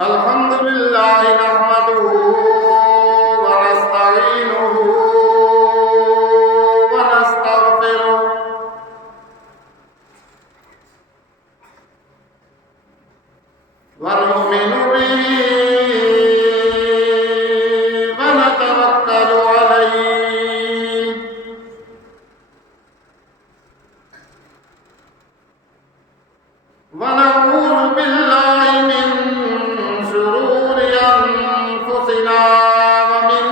الحمد لله نحمده ونستعينه ونستغفره ونؤمن به ونتوكل عليه ونعوذ بالله من شرور أنفسنا ومن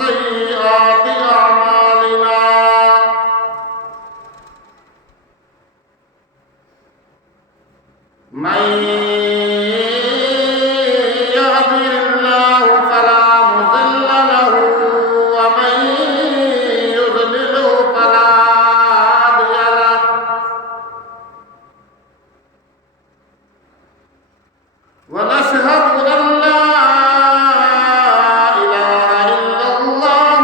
سيئات أعمالنا من يهده الله فلا مضل له ومن يضلله فلا هادي له ونشهد أن لا إله إلا الله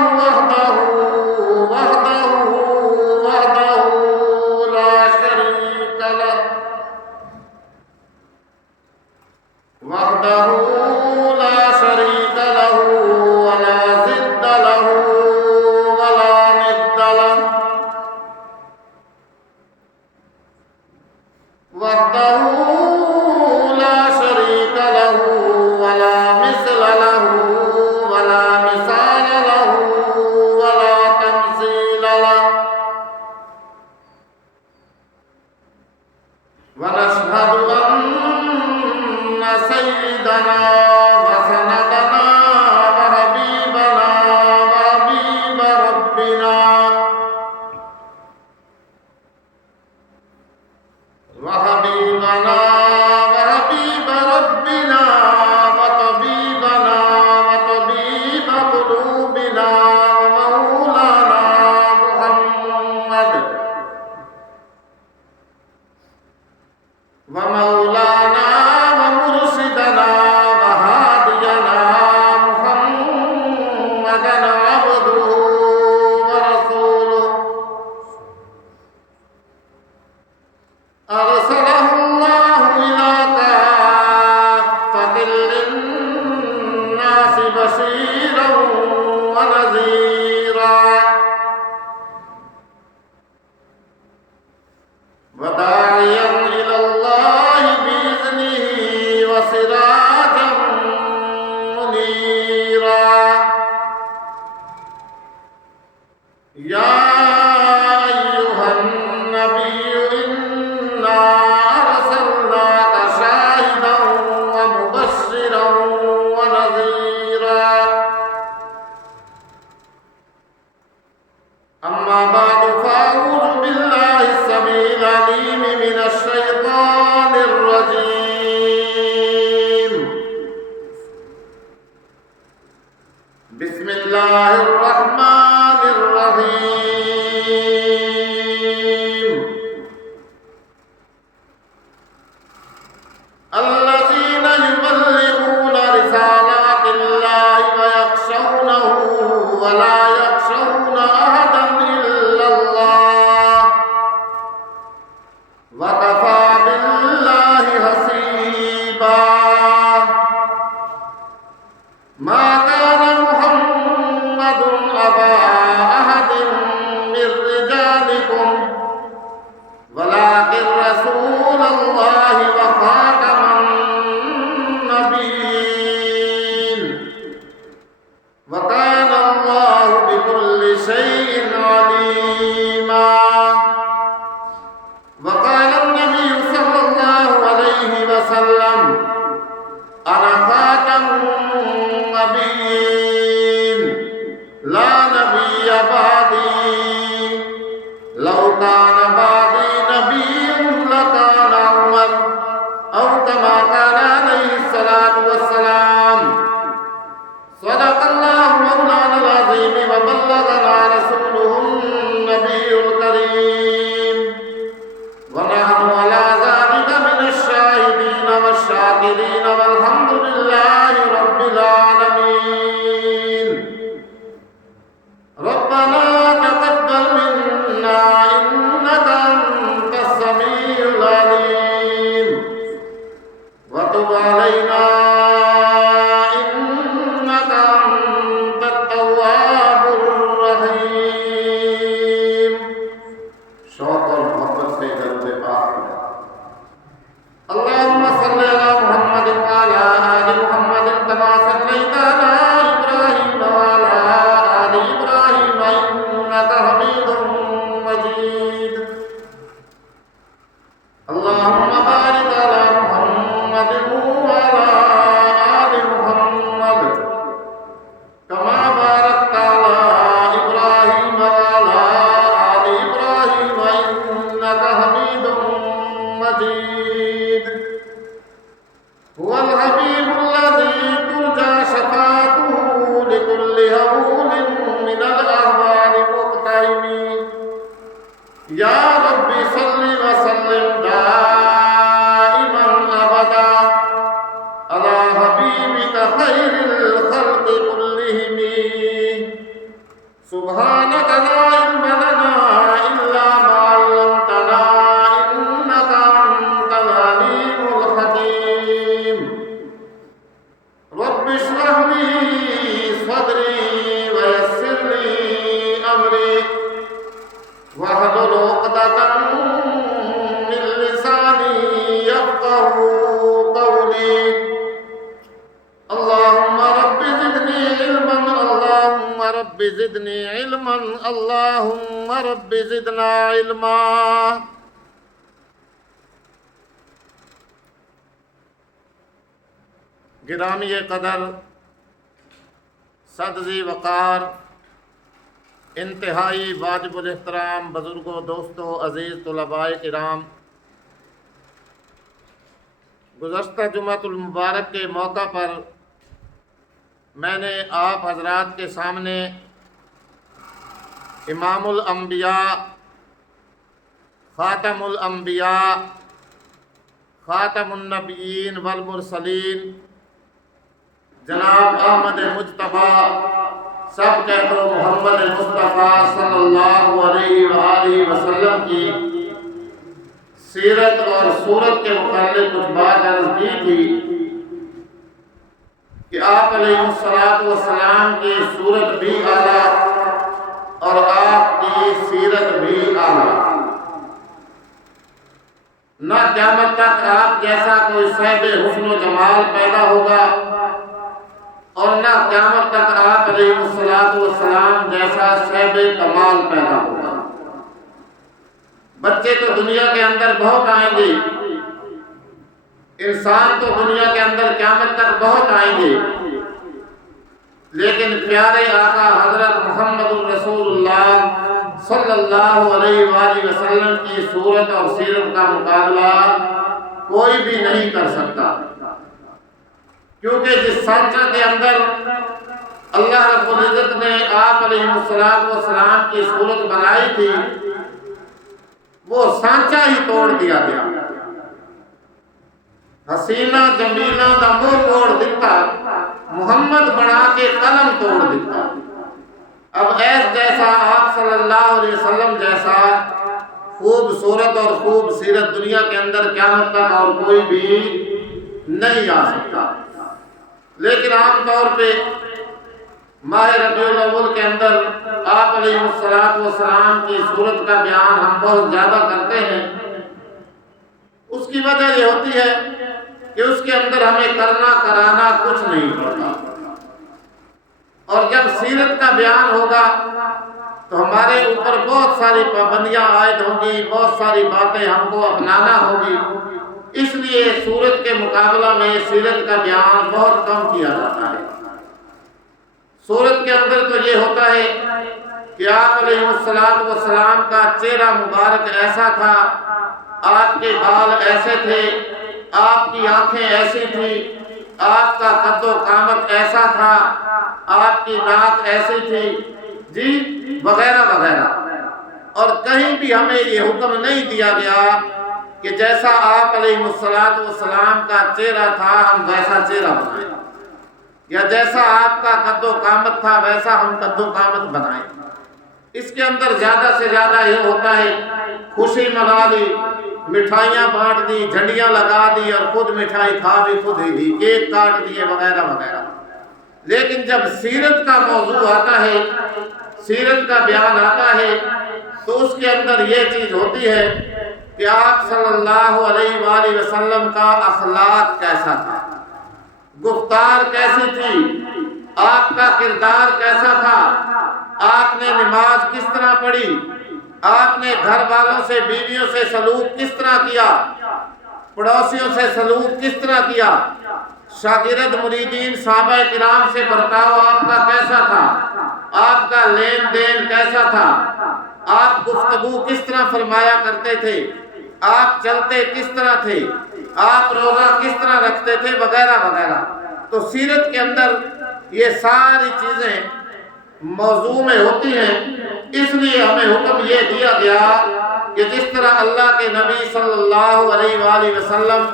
وحده لا شريك له ولا ضد له ولا ند له وحده لا شريك له ولا مثل له ولا مثال له ولا تمثيل له ونشهد أن سيدنا وسندنا وحبيبنا وحبيب ربنا وطبيبنا وطبيب قلوبنا ومولانا محمد ومولانا ومرشدنا وهادينا محمدا عبده ورسوله أرسله الله إلى كافة للناس بشيرا ونذيرا وداعيا إلى الله بإذنه وسراجا منيرا يا أيها النبي إنا أرسلناك شاهدا ومبشرا ونذيرا أما بعد فأعوذ بالله السميع العليم من الشيطان الرجيم بسم الله الرحمن الرحيم الذين يبلغون رسالات الله ويخشونه ولا يخشون أحدا إلا الله وكفى بالله حسيبا ما كان محمد أبا أحد من رجالكم ولكن رسول الله وخاتم النبيين وكان الله بكل شيء عليما وقال النبي مجيد هو الحبيب الذي ترجى شفاعته لكل هول من الأهوال مقتحم يا رب صل وسلم دائما أبدا على حبيبك خير الخلق كلهم سبحانك لا علم لنا إلا ما علمتنا إنك أنت العليم الحكيم رب اشرح لي صدري ويسر لي أمري واحلل عقدة من لساني يفقهوا قولي اللهم رب زدني علما اللهم رب زدني علما اللهم رب زدنا علما گرامی قدر صدزی وقار انتہائی واجب الاحترام بزرگوں دوستوں عزیز طلباء کرام، گزشتہ جمعۃ المبارک کے موقع پر میں نے آپ حضرات کے سامنے امام الانبیاء، خاتم الانبیاء، خاتم النبیین والمرسلین جناب احمد مجتبیٰ سب کہتے محمد مصطفیٰ صلی اللہ علیہ وآلہ وسلم کی سیرت اور صورت کے متعلق کچھ بات عرض کی تھی کہ آپ علیہ السلام کی صورت بھی اعلیٰ اور آپ کی سیرت بھی اعلیٰ، نہ قیامت تک آپ جیسا کوئی صاحب حسن و جمال پیدا ہوگا اور نہ قیامت تک آپ علیہ السلام جیسا صاحب کمال پیدا ہوگا۔ بچے تو دنیا کے اندر بہت آئیں گے، انسان تو دنیا کے اندر قیامت تک بہت آئیں گے، لیکن پیارے آقا حضرت محمد الرسول اللہ صلی اللہ علیہ وآلہ وسلم کی صورت اور سیرت کا مقابلہ کوئی بھی نہیں کر سکتا، کیونکہ جس سانچہ کے اندر اللہ رب العزت نے آپ علیہ السلام کی صورت بنائی تھی وہ سانچہ ہی توڑ دیا گیا۔ حسینہ جمیلہ دا منہ توڑ دیتا، محمد بنا کے قلم توڑ دیتا۔ اب ایس جیسا آپ صلی اللہ علیہ وسلم جیسا خوب صورت اور خوب سیرت دنیا کے اندر قیامت تک اور کوئی بھی نہیں آ سکتا، لیکن عام طور پہ ماہ ربیع الاول کے اندر آپ علیہ السلام کی صورت کا بیان ہم بہت زیادہ کرتے ہیں۔ اس کی وجہ یہ ہوتی ہے کہ اس کے اندر ہمیں کرنا کرانا کچھ نہیں پڑتا، اور جب سیرت کا بیان ہوگا تو ہمارے اوپر بہت ساری پابندیاں عائد ہوں گی، بہت ساری باتیں ہم کو اپنانا ہوگی، اس لیے سورت کے مقابلہ میں سیرت کا بیان بہت کم کیا جاتا ہے۔ سورت کے اندر تو یہ ہوتا ہے کہ آپ علیہ السلام کا چہرہ مبارک ایسا تھا، آپ کے بال ایسے تھے، آپ کی آنکھیں ایسی تھی، آپ کا قد و قامت ایسا تھا، آپ کی ناک ایسی تھی، جی وغیرہ وغیرہ، اور کہیں بھی ہمیں یہ حکم نہیں دیا گیا کہ جیسا آپ علیہ السلام کا چہرہ تھا ہم ویسا چہرہ بنائیں، یا جیسا آپ کا قد و قامت تھا ویسا ہم قد و قامت بنائیں۔ اس کے اندر زیادہ سے زیادہ یہ ہوتا ہے خوشی منا لی، مٹھائیاں بانٹ دی، جھنڈیاں لگا دی، اور خود مٹھائی کھا بھی خود ہی دی، کیک کاٹ دیے وغیرہ وغیرہ۔ لیکن جب سیرت کا موضوع آتا ہے، سیرت کا بیان آتا ہے، تو اس کے اندر یہ چیز ہوتی ہے کہ آپ صلی اللہ علیہ وآلہ وسلم کا اخلاق کیسا تھا، گفتار کیسی تھی، آپ کا کردار کیسا تھا، آپ نے نماز کس طرح پڑھی، آپ نے گھر والوں سے بیویوں سے سلوک کس طرح کیا، پڑوسیوں سے سلوک کس طرح کیا، شاگرد مریدین صحابہ کرام سے برتاؤ آپ کا کیسا تھا، آپ کا لین دین کیسا تھا، آپ گفتگو کس طرح فرمایا کرتے تھے، آپ چلتے کس طرح تھے، آپ روزہ کس طرح رکھتے تھے، وغیرہ وغیرہ۔ تو سیرت کے اندر یہ ساری چیزیں موضوع میں ہوتی ہیں، اس لیے ہمیں حکم یہ دیا گیا کہ جس طرح اللہ کے نبی صلی اللہ علیہ وآلہ وسلم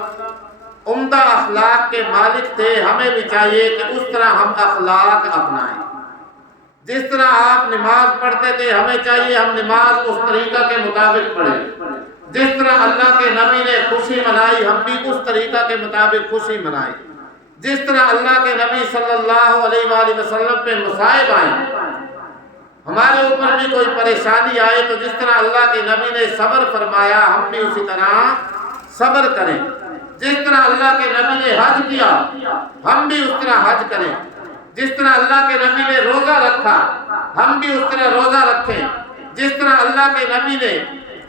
عمدہ اخلاق کے مالک تھے، ہمیں بھی چاہیے کہ اس طرح ہم اخلاق اپنائیں۔ جس طرح آپ نماز پڑھتے تھے، ہمیں چاہیے ہم نماز اس طریقہ کے مطابق پڑھیں۔ جس طرح اللہ کے نبی نے خوشی منائی، ہم بھی اس طریقہ کے مطابق خوشی منائیں۔ جس طرح اللہ کے نبی صلی اللہ علیہ وآلہ وسلم پہ مصائب آئیں، ہمارے اوپر بھی کوئی پریشانی آئے تو جس طرح اللہ کے نبی نے صبر فرمایا، ہم بھی اسی طرح صبر کریں۔ جس طرح اللہ کے نبی نے حج کیا، ہم بھی اس طرح حج کریں۔ جس طرح اللہ کے نبی نے روزہ رکھا، ہم بھی اس طرح روزہ رکھیں۔ جس طرح اللہ کے نبی نے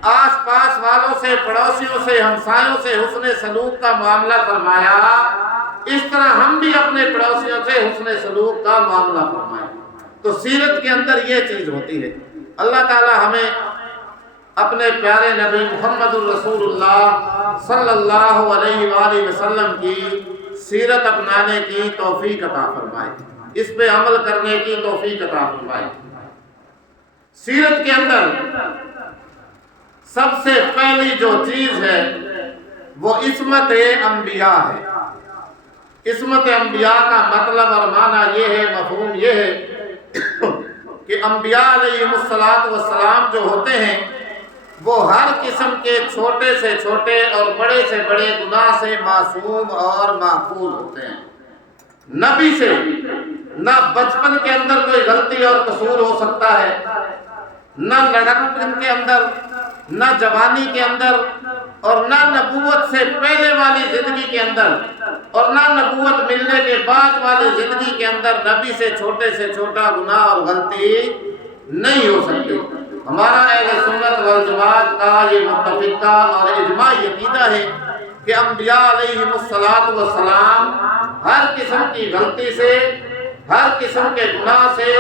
آس پاس والوں سے، پڑوسیوں سے، ہمسایوں سے حسن سلوک کا معاملہ فرمایا، اس طرح ہم بھی اپنے پڑوسیوں سے حسن سلوک کا معاملہ فرمائیں۔ تو سیرت کے اندر یہ چیز ہوتی ہے۔ اللہ تعالی ہمیں اپنے پیارے نبی محمد الرسول اللہ صلی اللہ علیہ وآلہ وسلم کی سیرت اپنانے کی توفیق عطا فرمائے، اس پہ عمل کرنے کی توفیق عطا فرمائے۔ سیرت کے اندر سب سے پہلی جو چیز ہے وہ عصمت انبیاء ہے۔ عصمت انبیاء کا مطلب اور معنی یہ ہے، مفہوم یہ ہے کہ انبیاء علیہم السلام جو ہوتے ہیں وہ ہر قسم کے چھوٹے سے چھوٹے اور بڑے سے بڑے گناہ سے معصوم اور محفوظ ہوتے ہیں۔ نبی سے نہ بچپن کے اندر کوئی غلطی اور قصور ہو سکتا ہے، نہ لڑکپن کے اندر، نہ جوانی کے اندر، اور نہ نبوت سے پہلے والی زندگی کے اندر، اور نہ نبوت ملنے کے بعد والی زندگی کے اندر نبی سے چھوٹا گناہ اور غلطی نہیں ہو سکتی۔ ہمارا اہل سنت والجماعت کا یہ متفقہ اور اجماعی عقیدہ ہے کہ انبیاء علیہم السلام ہر قسم کی غلطی سے، ہر قسم کے گناہ سے،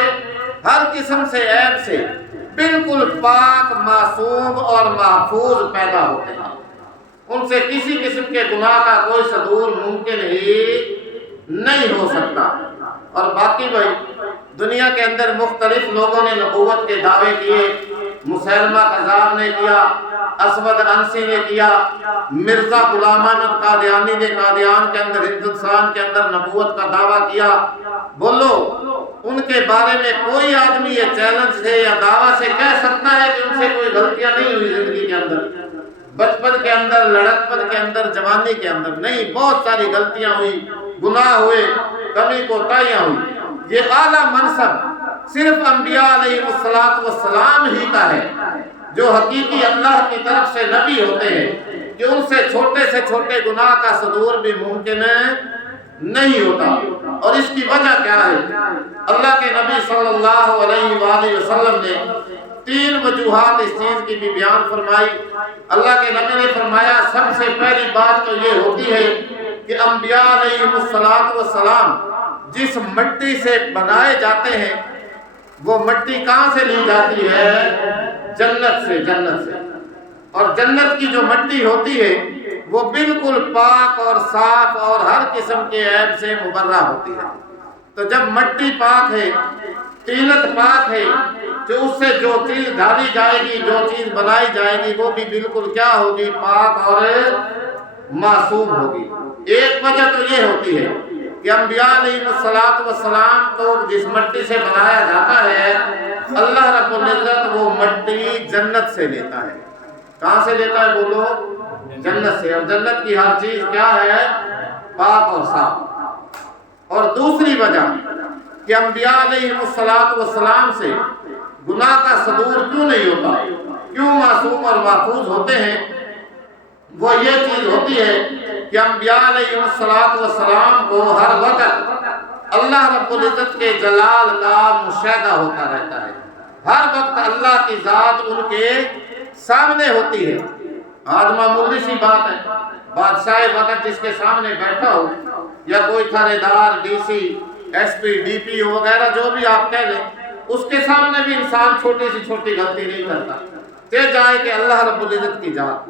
ہر قسم سے عیب سے بالکل پاک، معصوم اور محفوظ پیدا ہوتے ہیں۔ ان سے کسی قسم کے گناہ کا کوئی صدور ممکن ہی نہیں ہو سکتا۔ اور باقی بھائی دنیا کے اندر مختلف لوگوں نے نبوت کے دعوے کیے، مسیلمہ کذاب نے کیا، اسود انسی نے کیا، مرزا غلام احمد قادیانی نے قادیان کے اندر، ہندوستان کے اندر نبوت کا دعویٰ کیا۔ بولو ان کے بارے میں کوئی آدمی یہ چیلنج سے یا دعویٰ سے کہہ سکتا ہے کہ ان سے کوئی غلطیاں نہیں ہوئی زندگی کے اندر، بچپن کے اندر، لڑکپن کے اندر، جوانی کے اندر؟ نہیں، بہت ساری غلطیاں ہوئی، گناہ ہوئے، کمی کوتاہیاں ہوئی۔ یہ اعلیٰ منصب صرف انبیاء علیہ السلام ہی کا ہے، جو حقیقی اللہ کی طرف سے نبی ہوتے ہیں، کہ ان سے چھوٹے گناہ کا صدور بھی ممکن نہیں ہوتا۔ اور اس کی وجہ کیا ہے؟ اللہ کے نبی صلی اللہ علیہ وآلہ وسلم نے 3 وجوہات اس چیز کی بھی بیان فرمائی۔ اللہ کے نبی نے فرمایا سب سے پہلی بات تو یہ ہوتی ہے کہ انبیاء علیہ السلام جس مٹی سے بنائے جاتے ہیں وہ مٹی کہاں سے لی جاتی ہے؟ جنت سے۔ اور جنت کی جو مٹی ہوتی ہے وہ بالکل پاک اور صاف اور ہر قسم کے عیب سے مبرہ ہوتی ہے۔ تو جب مٹی پاک ہے، طینت پاک ہے، تو اس سے جو چیز ڈالی جائے گی، جو چیز بنائی جائے گی، وہ بھی بالکل کیا ہوگی؟ پاک اور معصوم ہوگی۔ ایک وجہ تو یہ ہوتی ہے کہ انبیاء علیہ السلام کو جس مٹی سے بنایا جاتا ہے، اللہ رب العزت وہ مٹی جنت سے لیتا ہے۔ کہاں سے لیتا ہے بولو؟ جنت سے۔ اور جنت کی ہر چیز کیا ہے؟ پاک اور صاف۔ اور دوسری وجہ کہ انبیاء علیہ السلام سے گناہ کا صدور کیوں نہیں ہوتا، کیوں معصوم اور محفوظ ہوتے ہیں، وہ یہ چیز ہوتی ہے کہ انبیاء علیہ السلام کو ہر وقت اللہ رب العزت کے جلال کا مشاہدہ ہوتا رہتا ہے۔ ہر وقت اللہ کی ذات ان کے سامنے ہوتی ہے۔ آج معمولی سی بات ہے، بادشاہ وقت جس کے سامنے بیٹھا ہو، یا کوئی تھانے دار، D C, S P, D P O وغیرہ جو بھی آپ کہہ لیں، اس کے سامنے بھی انسان چھوٹی سی چھوٹی غلطی نہیں کرتا، کہ جائے کہ اللہ رب العزت کی ذات۔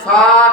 7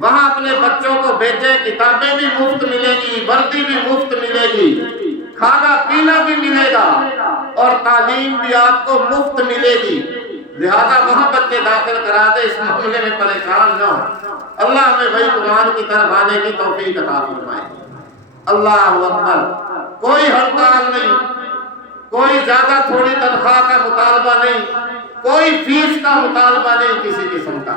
وہاں اپنے بچوں کو بھیجیں، کتابیں بھی مفت ملے گی، وردی بھی مفت ملے گی، کھانا پینا بھی ملے گا اور تعلیم بھی آپ کو مفت ملے گی۔ لہذا وہاں بچے داخل کرا دے، اس معاملے میں پریشان نہ ہو۔ اللہ ہمیں وہی قرآن کی طرف آنے کی توفیق عطا فرمائے۔ اللہ اکبر۔ کوئی ہڑتال نہیں، کوئی زیادہ تھوڑی تنخواہ کا مطالبہ نہیں، کوئی فیس کا مطالبہ نہیں کسی قسم کا۔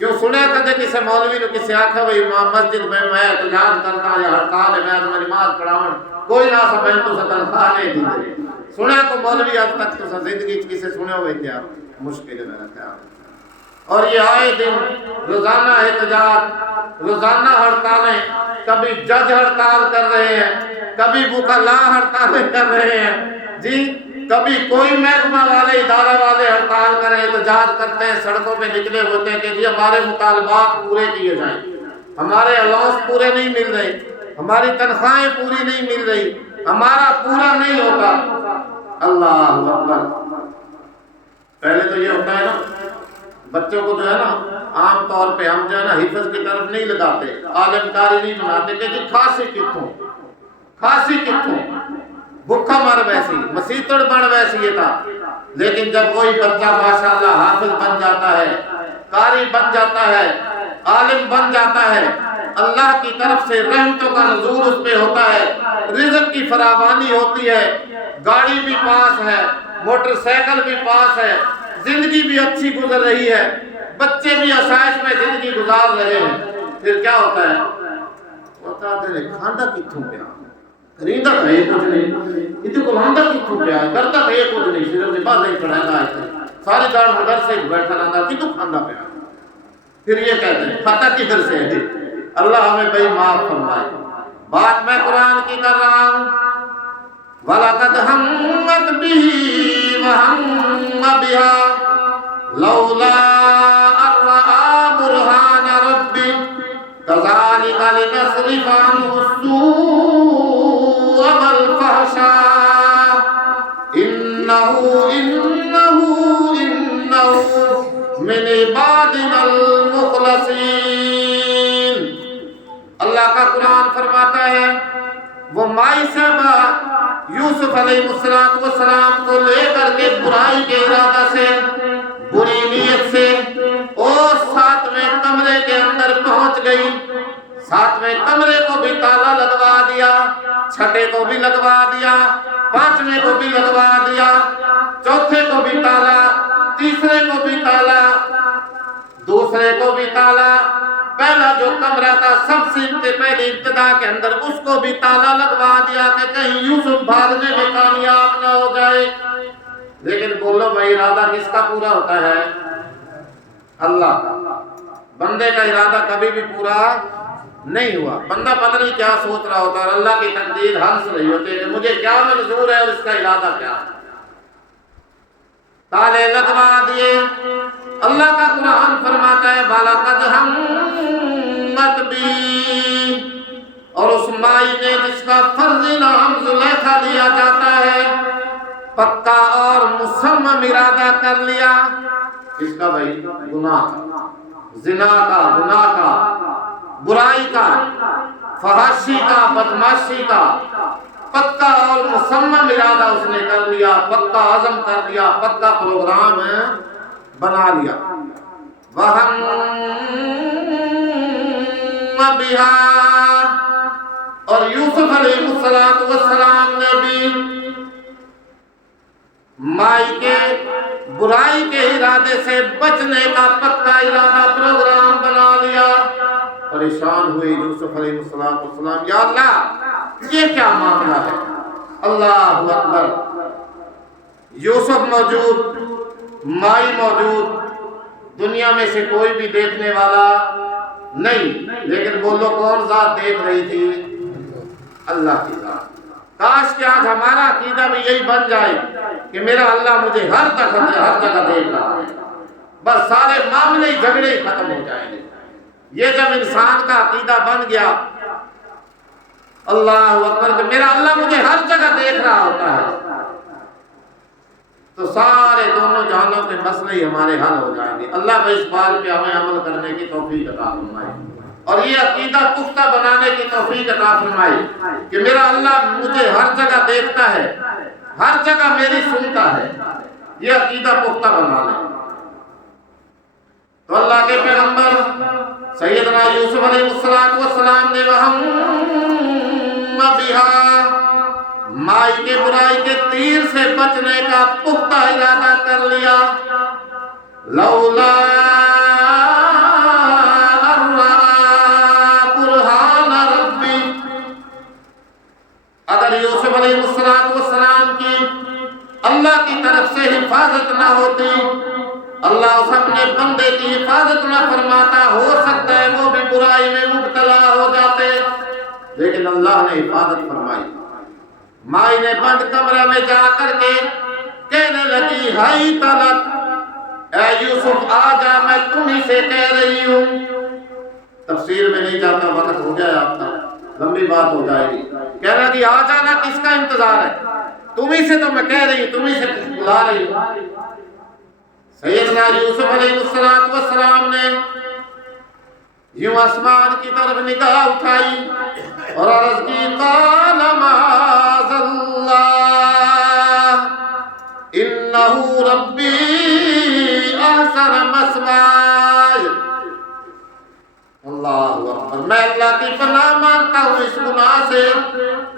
جو سنے کدے کسی مولوی نے کسی آکھا بھئی مسجد میں احتجاج کرتا یا ہڑتال ہے میں نماز پڑھاؤں، کوئی نہ سمجھ تو سے تنخواہ نہیں دی۔ سنے کو مولوی اب تک تو زندگی کسی سنے ہوئے کیا مشکل ہے میرا خیال۔ اور یہ آئے دن روزانہ احتجاج، روزانہ ہڑتالیں، کبھی جج ہڑتال کر رہے ہیں، کبھی وکلاء ہڑتالیں کر رہے ہیں جی، کبھی کوئی محکمہ والے ادارہ والے ہڑتال کریں، احتجاج کرتے ہیں، سڑکوں پہ نکلے ہوتے ہیں کہ جی ہمارے مطالبات پورے کیے جائیں، ہمارے الاؤنس پورے نہیں مل رہے، ہماری تنخواہیں پوری نہیں مل رہی، ہمارا پورا نہیں ہوتا۔ اللہ اکبر۔ پہلے تو یہ ہوتا ہے نا، بچوں کو جو ہے نا عام طور پہ ہم جو ہے نا حفظ کی طرف نہیں لگاتے، عالم کاری نہیں بناتے کہ جی کھانسی کتوں، کھانسی کتوں، بھوکا مر ویسی، مسیطڑ بن ویسی یہ تھا۔ لیکن جب کوئی بچہ ماشاءاللہ حافظ بن جاتا ہے، قاری بن جاتا ہے، عالم بن جاتا ہے، اللہ کی طرف سے رحمتوں کا نزول اس پہ ہوتا ہے، رزق کی فراوانی ہوتی ہے، گاڑی بھی پاس ہے، موٹر سائیکل بھی پاس ہے، زندگی بھی اچھی گزر رہی ہے، بچے بھی آسائش میں زندگی گزار رہے ہیں، پھر کیا ہوتا ہے؟ ہوتا ہے کھاندہ کتوں پیا، خریدہ تھا یہ کچھ نہیں، اتنے کو کھاندہ کتوں پیا، کرتا تھا یہ کچھ نہیں، صرف نماز نہیں پڑھانا ہے، ساری دار مدرسے بیٹھا رہا کتوں کھاندہ پیا۔ پھر یہ کہتے ہیں کھاتا کدھر سے ہے؟ اللہ ہمیں بھائی معاف فرمائے۔ بات میں قرآن کی کر رہا ہوں۔ وَلَقَدْ هَمَّتْ بِهِ وَهَمَّ بِهَا لَوْلَا أَن رَّأَىٰ بُرْهَانَ رَبِّهِ كَذَٰلِكَ لِنَصْرِفَ عَنْهُ السُّوءَ وَالْفَحْشَاءَ إِنَّهُ مِنْ عِبَادِنَا الْمُخْلَصِينَ۔ اللہ کا قرآن فرماتا ہے وہ مائی صاحبہ یوسف علیہ السلام کو لے کر کے برائی کے ارادہ سے، بری نیت سے اور 7ویں کمرے کے اندر پہنچ گئی۔ 7ویں کمرے کو بھی تالا لگوا دیا، 6ٹھے کو بھی لگوا دیا، 5ویں کو بھی لگوا دیا، 4تھے کو بھی تالا، 3سرے کو بھی تالا، 2سرے کو بھی تالا، پہلا جو کمرہ تھا سب سے پہلے ابتدا کے اندر اس کو بھی تالا لگوا دیا کہ کہیں یوسف بھاگنے میں کامیاب نہ ہو جائے۔ لیکن بولو بھائی ارادہ کس کا پورا ہوتا ہے؟ اللہ کا۔ بندے کا ارادہ کبھی بھی پورا نہیں ہوا، بندہ پتہ نہیں کیا سوچ رہا ہوتا ہے، اللہ کی تقدیر ہنس رہی ہوتی ہے کہ مجھے کیا منظور ہے اور اس کا ارادہ کیا ہے۔ تالے لگوا دیے۔ اللہ کا قرآن فرماتا ہے وَلَقَدْ هَمَّتْ بِهِ، اور اس مائی نے جس کا فرض نام زلیخا لیا جاتا ہے، پکا اور مصمم ارادہ کر لیا۔ اس کا بھائی گناہ کا، زنا کا، گناہ کا، برائی کا، فحاشی کا، بدماشی کا پکا اور مصمم ارادہ اس نے کر لیا، پکا عزم کر لیا، پکا پروگرام بنا لیا۔ وَهَمَّ بِهَا، اور یوسف علیہ السلام نے بھی مائی کے برائی کے ارادے سے بچنے کا پکا ارادہ پروگرام بنا لیا۔ پریشان ہوئے یوسف علیہ السلام، یا اللہ یہ کیا معاملہ ہے؟ اللہ اکبر۔ یوسف موجود، مائی موجود، دنیا میں سے کوئی بھی دیکھنے والا نہیں، لیکن بولو کون ذات دیکھ رہی تھی؟ اللہ کی ذات۔ کاش کہ آج ہمارا عقیدہ بھی یہی بن جائے کہ میرا اللہ مجھے ہر جگہ دیکھ رہا ہے، بس سارے معاملے جھگڑے ختم ہو جائیں گے۔ یہ جب انسان کا عقیدہ بن گیا اللہ اکبر کہ میرا اللہ مجھے ہر جگہ دیکھ رہا ہوتا ہے، تو سارے دونوں جہانوں کے مسئلے ہی ہمارے حل ہو جائیں گے۔ اللہ میں اس بات پہ ہمیں عمل کرنے کی توفیق عطا فرمائے اور یہ عقیدہ پختہ بنانے کی توفیق عطا فرمائے کہ میرا اللہ مجھے ہر جگہ دیکھتا ہے، ہر جگہ میری سنتا ہے۔ یہ عقیدہ پختہ بنا لیں۔ تو اللہ کے پیغمبر سیدنا یوسف علیہ السلام نے وہم بہا، مائی کے برائی کے تیر سے بچنے کا پختہ ارادہ کر لیا۔ لولا برہان ربی، اگر یوسف علیہ السلام کی اللہ کی طرف سے حفاظت نہ ہوتی، اللہ اس اپنے بندے کی حفاظت نہ فرماتا، ہو سکتا ہے وہ بھی برائی میں مبتلا ہو جاتے، لیکن اللہ نے حفاظت فرمائی۔ مائی نے بند کمرہ میں جا کر کے کہنے لگی، ہائی طلت، اے یوسف آ جا، میں تمہیں سے کہہ رہی ہوں۔ تفسیر میں نہیں جاتا، وقت ہو گیا آپ کا، لمبی بات ہو جائے گی۔ کہہ رہا کہ آ جانا، کس کا انتظار ہے؟ تمہیں سے تو میں کہہ رہی ہوں، تمہیں سے بلا رہی ہوں۔ سیدنا یوسف علیہ السلام نے یوں آسمان کی طرف نگاہ اٹھائی اور عرض کی، قال معاذ اللہ انہ ربی احسن مثواي۔ اللہ اکبر، میں اللہ کی پناہ مانگتا ہوں اس گناہ سے،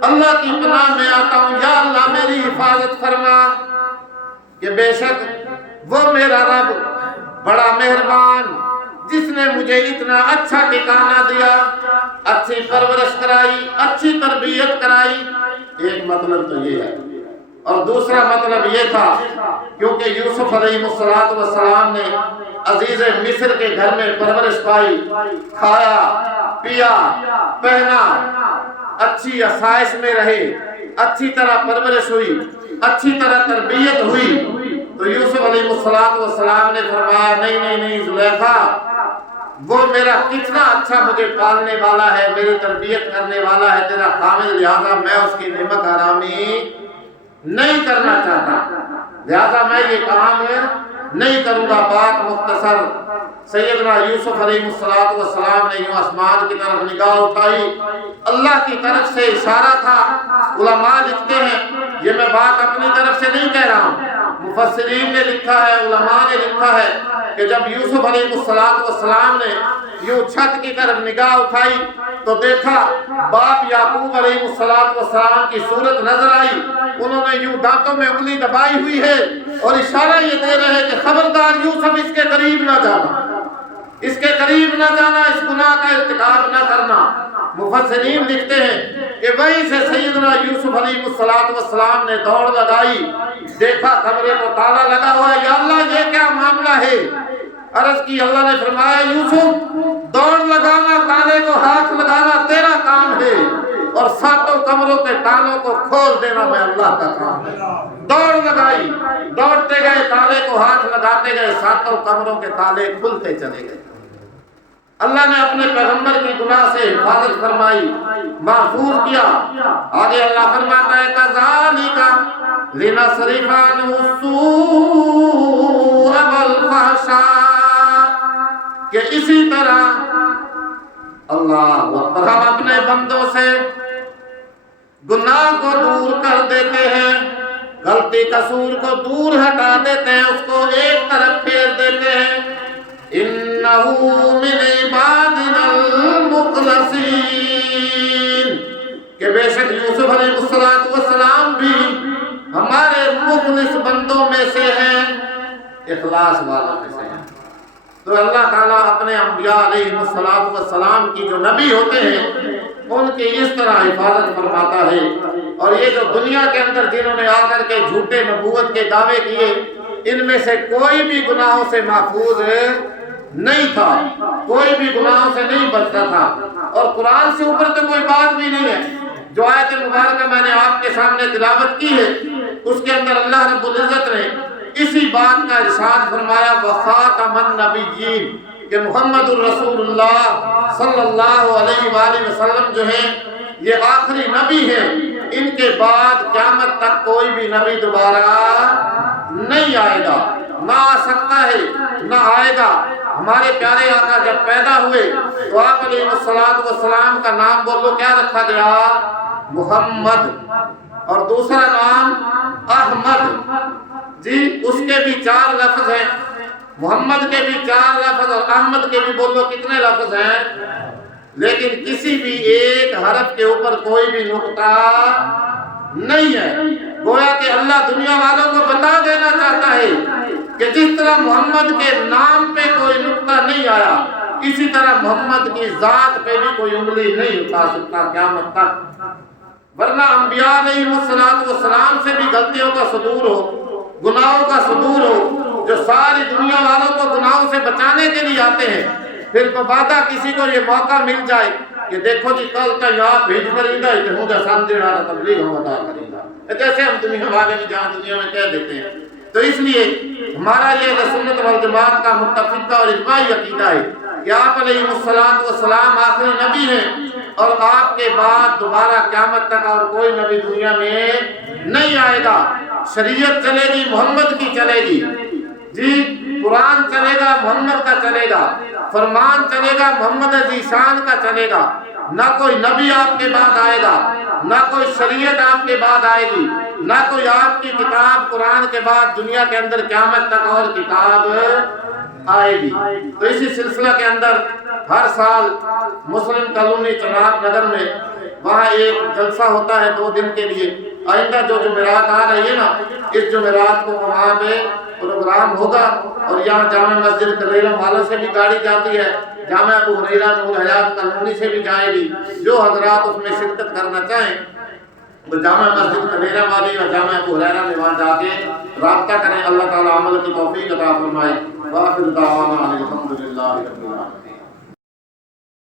اللہ کی پناہ میں آتا ہوں، یا اللہ میری حفاظت فرما کہ بے شک وہ میرا رب بڑا مہربان، جس نے مجھے اتنا اچھا ٹھکانہ دیا، اچھی پرورش کرائی، اچھی تربیت کرائی۔ ایک مطلب تو یہ ہے، اور دوسرا مطلب یہ تھا کیونکہ یوسف علیہ السلام نے عزیز مصر کے گھر میں پرورش پائی، کھایا پیا پہنا، اچھی آسائش میں رہے، اچھی طرح پرورش ہوئی، اچھی طرح تربیت ہوئی، تو یوسف علیہ السلام نے فرمایا، نہیں زلیخا، وہ میرا کتنا اچھا مجھے پالنے والا ہے، میری تربیت کرنے والا ہے، تیرا خامد، لہذا میں اس کی نعمت حرامی نہیں کرنا چاہتا، لہذا میں یہ کام نہیں کروں گا۔ بات مختصر، سیدنا یوسف علیہ السلام نے یوں آسمان کی طرف نگاہ اٹھائی، اللہ کی طرف سے اشارہ تھا۔ علماء لکھتے ہیں، یہ میں بات اپنی طرف سے نہیں کہہ رہا ہوں، مفسرین نے لکھا ہے، علماء نے لکھا ہے کہ جب یوسف علیہ السلام نے یوں چھت کی طرف نگاہ اٹھائی تو دیکھا باپ یعقوب علیہ السلام کی صورت نظر آئی، انہوں نے یوں دانتوں میں انگلی دبائی ہوئی ہے اور اشارہ یہ دے رہے ہیں کہ خبردار یوسف اس کے قریب نہ جانا، اس کے قریب نہ جانا، اس گناہ کا ارتکاب نہ کرنا۔ مفسرین لکھتے ہیں کہ وہیں سے سیدنا یوسف علیہ السلام نے دوڑ لگائی، دیکھا کمرے کو تالا لگا ہوا ہے، یا اللہ یہ کیا معاملہ ہے؟ عرض کی، اللہ نے فرمایا، یوسف دوڑ لگانا، تالے کو ہاتھ لگانا تیرا کام ہے، اور ساتوں کمروں کے تالوں کو کھول دینا میں اللہ کا کام ہے۔ دوڑ لگائی، دوڑتے گئے، تالے کو ہاتھ لگاتے گئے، ساتوں کمروں کے تالے کھلتے چلے گئے۔ اللہ نے اپنے پیغمبر کی گناہ سے حفاظت فرمائی، محفوظ کیا۔ آگے اللہ فرماتا ہے، کذالک لنصرف عنہ السوء والفحشاء، کہ اسی طرح اللہ اکبر ہم اپنے بندوں سے گناہ کو دور کر دیتے ہیں، غلطی قصور کو دور ہٹا دیتے ہیں، اس کو ایک طرف پھیر دیتے ہیں۔ انہ من عبادنا المخلصین، کہ بے شک یوسف علیہ السلام بھی ہمارے مخلص بندوں میں سے ہیں، اخلاص والوں میں سے ہیں۔ تو اللہ تعالیٰ اپنے انبیاء علیہ السلام کی جو نبی ہوتے ہیں ان کی اس طرح حفاظت فرماتا ہے، اور یہ جو دنیا کے اندر جنہوں نے آ کر کے جھوٹے نبوت کے دعوے کیے، ان میں سے کوئی بھی گناہوں سے محفوظ نہیں تھا، کوئی بھی گناہوں سے نہیں بچتا تھا، اور قرآن سے اوپر تو کوئی بات بھی نہیں ہے۔ جو آیت مبارکہ میں نے آپ کے سامنے تلاوت کی ہے، اس کے اندر اللہ رب العزت نے اسی بات کا ارشاد فرمایا، وخاتم النبیین، کہ محمد الرسول اللہ صلی اللہ علیہ وآلہ وسلم جو ہیں یہ آخری نبی ہیں، ان کے بعد قیامت تک کوئی بھی نبی دوبارہ نہیں آئے گا، نہ آ سکتا ہے، نہ آئے گا۔ ہمارے پیارے آقا جب پیدا ہوئے تو آپ علیہ السلام کا نام بولو کیا رکھا گیا؟ محمد، اور دوسرا نام احمد۔ جی اس کے بھی 4 لفظ ہیں، محمد کے بھی 4 لفظ اور احمد کے بھی بولو کتنے لفظ ہیں؟ لیکن کسی بھی ایک حرف کے اوپر کوئی بھی نقطہ نہیں ہے۔ گویا کہ اللہ دنیا والوں کو بتا دینا چاہتا ہے کہ جس طرح محمد کے نام پہ کوئی نقطہ نہیں آیا، اسی طرح محمد کی ذات پہ بھی کوئی انگلی نہیں اٹھا سکتا قیامت تک۔ ورنہ انبیاء علیہ السلام سے بھی غلطیوں کا صدور ہو، گناہوں کا صدور ہو، جو ساری دنیا والوں کو گناہوں سے بچانے کے لیے آتے ہیں، پھر مبادہ کسی کو یہ موقع مل جائے کہ دیکھو جی کل کا یہاں بھیج کریں گا ہوں گا سمجھے رہا تبلیغ ہم ادا کریں گا، جیسے ہم دنیا والے بھی جہاں دنیا میں کہہ دیتے ہیں۔ تو اس لیے ہمارا یہ اہل سنت والجماعت کا متفقہ اور اجماعی عقیدہ ہے کہ آپ علیہ السلام آخری نبی ہیں، اور آپ کے بعد دوبارہ قیامت تک اور کوئی نبی دنیا میں نہیں آئے گا۔ شریعت چلے گی محمد کی چلے گی، جی قرآن چلے گا محمد کا چلے گا، فرمان چلے گا محمد ذیشان کا چلے گا۔ نہ کوئی نبی آپ کے بعد آئے گا، نہ کوئی شریعت آپ کے بعد آئے گی، نہ کوئی آپ کی کتاب قرآن کے بعد دنیا کے اندر قیامت تک اور کتاب آئے گی۔ تو اسی سلسلہ کے اندر ہر سال مسلم کالونی چناب نگر میں وہاں ایک جلسہ ہوتا ہے 2 دن کے لیے۔ آئندہ جو جمعرات آ رہی ہے نا، اس جمعرات کو وہاں پہ پروگرام ہوگا، اور یہاں جامع مسجد کلیرم والا سے بھی گاڑی جاتی ہے، جامع ابو ہریرہ نور حیات کالونی سے بھی جائے گی۔ جو حضرات اس میں شرکت کرنا چاہیں وہ جامع مسجد کلیرم والی اور جامع ابو ہریرہ میں وہاں جا کے رابطہ کریں۔ اللہ تعالیٰ عمل کی توفیق عطا فرمائے۔ وآخر دعوانا الحمدللہ رب العالمین۔